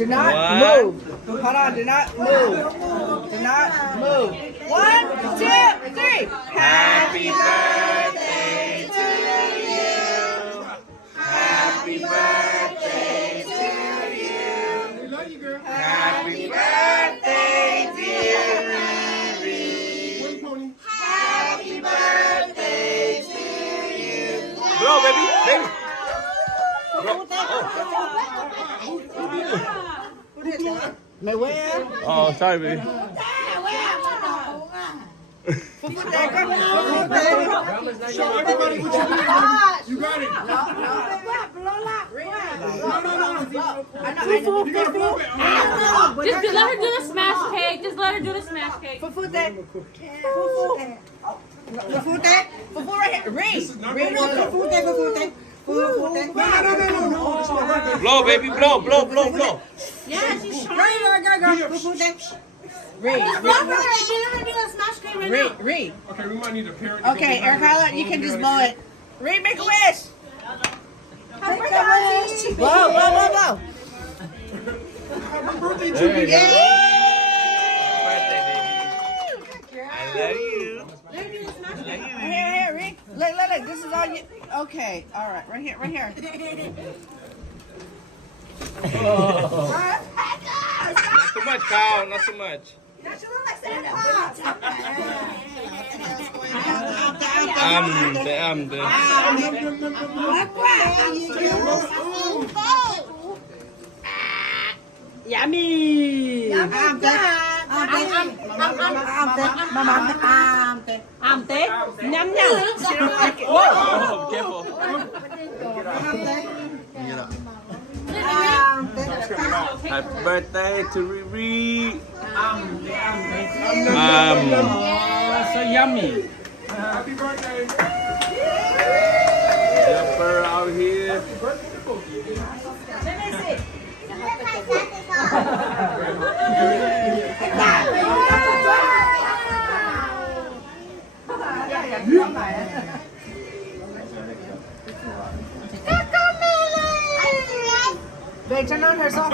Do not move. Hold on, do not move. Do not move. 1, 2, 3. Happy birthday to you. Happy birthday to you. We love you, girl. Happy birthday, dear Riri. Happy birthday to you. Blow, baby, baby. Mày quên. Oh, sorry, baby. Show everybody what you did. You got it. No. Just let her do the smash cake. Just let her do the smash cake. Fufu right here. Ring. No. It's not right there. Blow, baby, blow. Yeah, she's trying. Ring. Just let her do the smash cake right now. Ring. Okay, we might need a parent. Okay, Erica, you can just blow it. Ring, make a wish. Blow. Happy birthday to There you you. go. Birthday, baby. I love you. Here, Ring. Look. This is all you. Okay, all right. Right here. Not too much, Kyle. Not too much. Yummy. Nhâm. She don't like it. Whoa. Oh, careful. Happy birthday to Riri. So yummy. Happy birthday. Jumper out here. Wait, turn on her song.